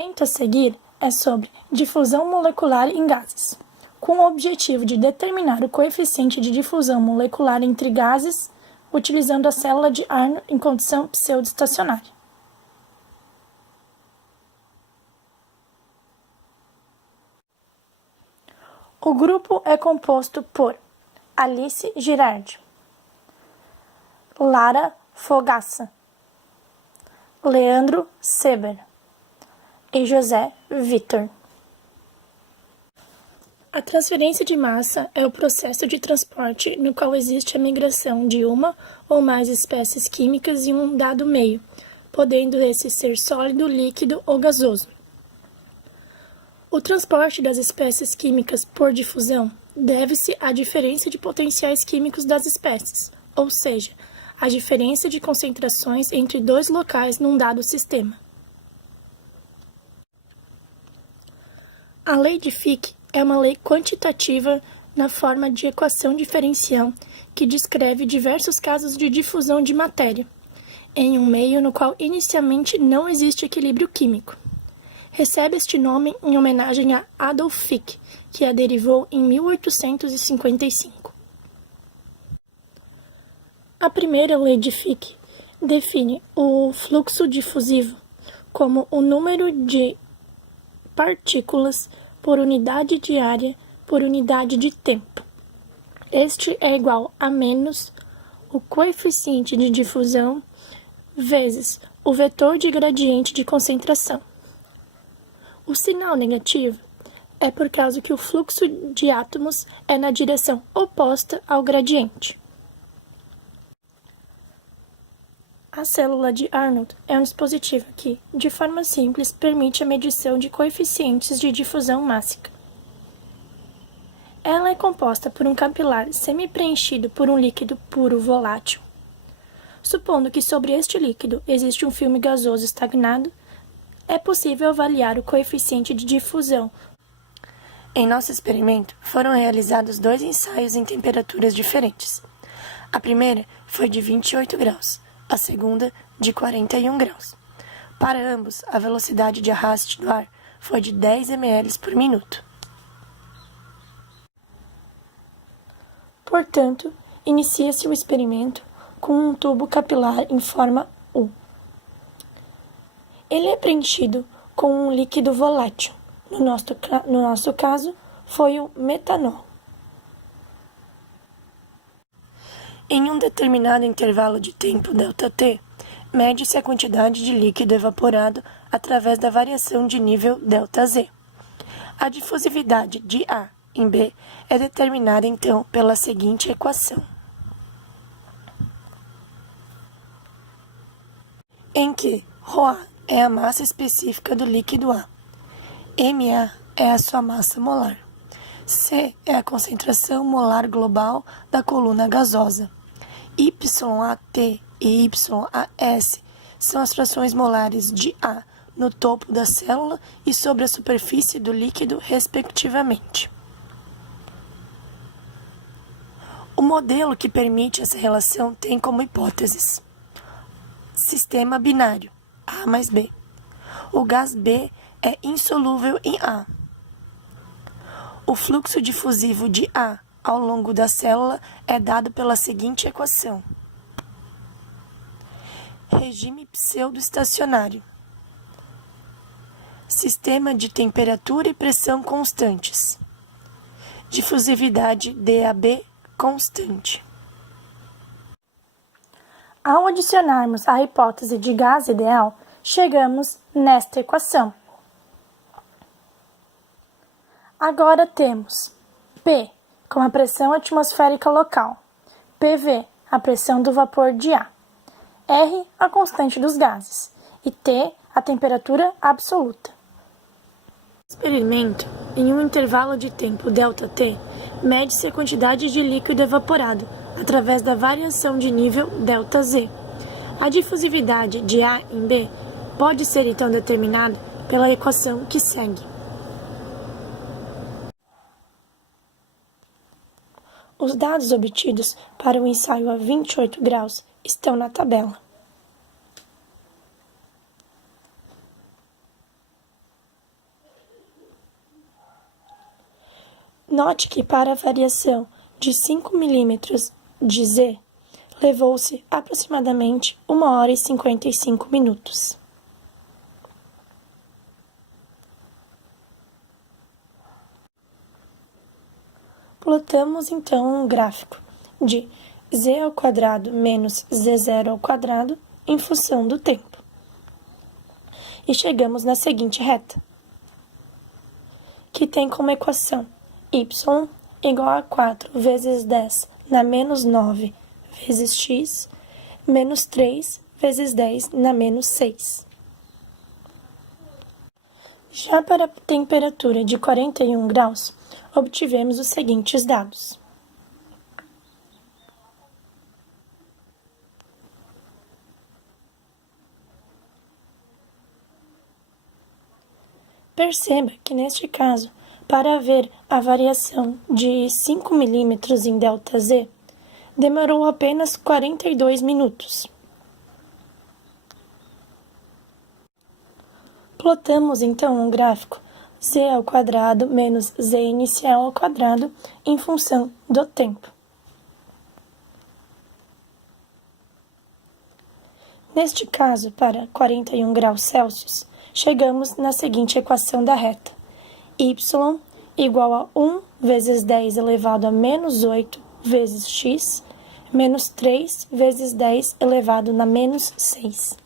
A seguir é sobre difusão molecular em gases, com o objetivo de determinar o coeficiente de difusão molecular entre gases, utilizando a célula de Arnold em condição pseudoestacionária. O grupo é composto por Alice Girardi, Lara Fogaça, Leandro Seber e José Vitor. A transferência de massa é o processo de transporte no qual existe a migração de uma ou mais espécies químicas em um dado meio, podendo esse ser sólido, líquido ou gasoso. O transporte das espécies químicas por difusão deve-se à diferença de potenciais químicos das espécies, ou seja, a diferença de concentrações entre dois locais num dado sistema. A lei de Fick é uma lei quantitativa na forma de equação diferencial que descreve diversos casos de difusão de matéria, em um meio no qual inicialmente não existe equilíbrio químico. Recebe este nome em homenagem a Adolf Fick, que a derivou em 1855. A primeira lei de Fick define o fluxo difusivo como o número de partículas por unidade de área por unidade de tempo. Este é igual a menos o coeficiente de difusão vezes o vetor de gradiente de concentração. O sinal negativo é por causa que o fluxo de átomos é na direção oposta ao gradiente. A célula de Arnold é um dispositivo que, de forma simples, permite a medição de coeficientes de difusão mássica. Ela é composta por um capilar semi-preenchido por um líquido puro volátil. Supondo que sobre este líquido existe um filme gasoso estagnado, é possível avaliar o coeficiente de difusão. Em nosso experimento, foram realizados 2 ensaios em temperaturas diferentes. A primeira foi de 28 graus. A segunda, de 41 graus. Para ambos, a velocidade de arraste do ar foi de 10 ml por minuto. Portanto, inicia-se o experimento com um tubo capilar em forma U. Ele é preenchido com um líquido volátil. No nosso caso, foi o metanol. Em um determinado intervalo de tempo ΔT, mede-se a quantidade de líquido evaporado através da variação de nível ΔZ. A difusividade de A em B é determinada, então, pela seguinte equação, em que ρA é a massa específica do líquido A, MA é a sua massa molar, C é a concentração molar global da coluna gasosa, YAT e YAS são as frações molares de A no topo da célula e sobre a superfície do líquido, respectivamente. O modelo que permite essa relação tem como hipóteses: sistema binário, A mais B. O gás B é insolúvel em A. O fluxo difusivo de A ao longo da célula é dado pela seguinte equação: regime pseudoestacionário, sistema de temperatura e pressão constantes, difusividade DAB constante. Ao adicionarmos a hipótese de gás ideal, chegamos nesta equação. Agora temos P como a pressão atmosférica local, PV, a pressão do vapor de A, R, a constante dos gases, e T, a temperatura absoluta. No experimento, em um intervalo de tempo ΔT, mede-se a quantidade de líquido evaporado através da variação de nível ΔZ. A difusividade de A em B pode ser então determinada pela equação que segue. Os dados obtidos para o ensaio a 28 graus estão na tabela. Note que para a variação de 5 milímetros de Z, levou-se aproximadamente 1 hora e 55 minutos. Plotamos então um gráfico de z² menos z0² em função do tempo. E chegamos na seguinte reta, que tem como equação y igual a 4 vezes 10 na menos 9 vezes x, menos 3 vezes 10 na menos 6. Já para a temperatura de 41 graus, obtivemos os seguintes dados. Perceba que, neste caso, para haver a variação de 5 milímetros em ΔZ, demorou apenas 42 minutos. Plotamos, então, um gráfico z² menos z inicial² em função do tempo. Neste caso, para 41 graus Celsius, chegamos na seguinte equação da reta: y igual a 1 vezes 10 elevado a menos 8 vezes x, menos 3 vezes 10 elevado na menos 6.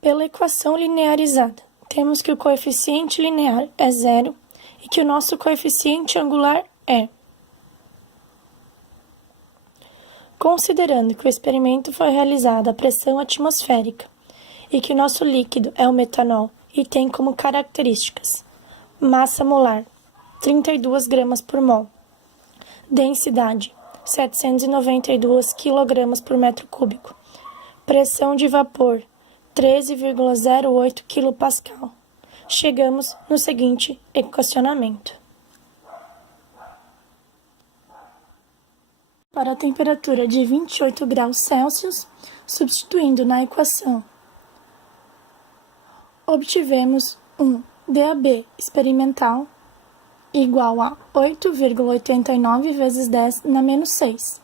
Pela equação linearizada, temos que o coeficiente linear é zero e que o nosso coeficiente angular é. Considerando que o experimento foi realizado à pressão atmosférica e que o nosso líquido é o metanol e tem como características massa molar 32 gramas por mol, densidade 792 kg por metro cúbico, pressão de vapor 13,08 kPa. Chegamos no seguinte equacionamento. Para a temperatura de 28 graus Celsius, substituindo na equação, obtivemos um DAB experimental igual a 8,89 vezes 10 na menos 6.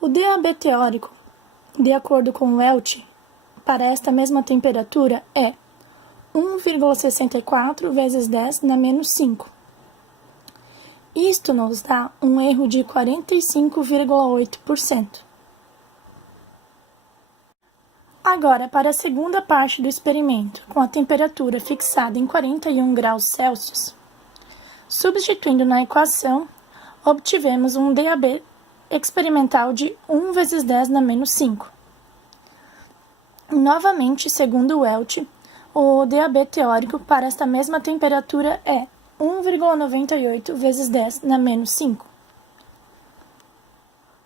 O DAB teórico, de acordo com o Welch, para esta mesma temperatura é 1,64 vezes 10 na menos 5. Isto nos dá um erro de 45,8%. Agora, para a segunda parte do experimento, com a temperatura fixada em 41 graus Celsius, substituindo na equação, obtivemos um DAB experimental de 1 vezes 10 na menos 5. Novamente, segundo o Welch, o DAB teórico para esta mesma temperatura é 1,98 vezes 10 na menos 5.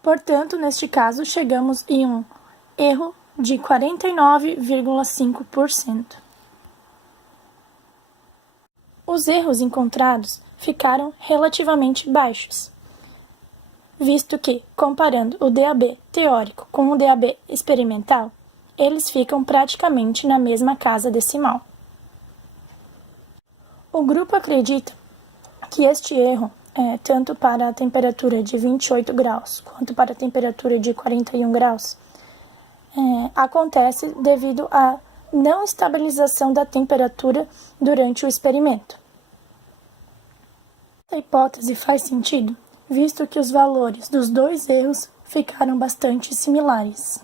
Portanto, neste caso, chegamos em um erro de 49,5%. Os erros encontrados ficaram relativamente baixos, visto que, comparando o DAB teórico com o DAB experimental, eles ficam praticamente na mesma casa decimal. O grupo acredita que este erro, tanto para a temperatura de 28 graus quanto para a temperatura de 41 graus, acontece devido à não estabilização da temperatura durante o experimento. A hipótese faz sentido, visto que os valores dos dois erros ficaram bastante similares.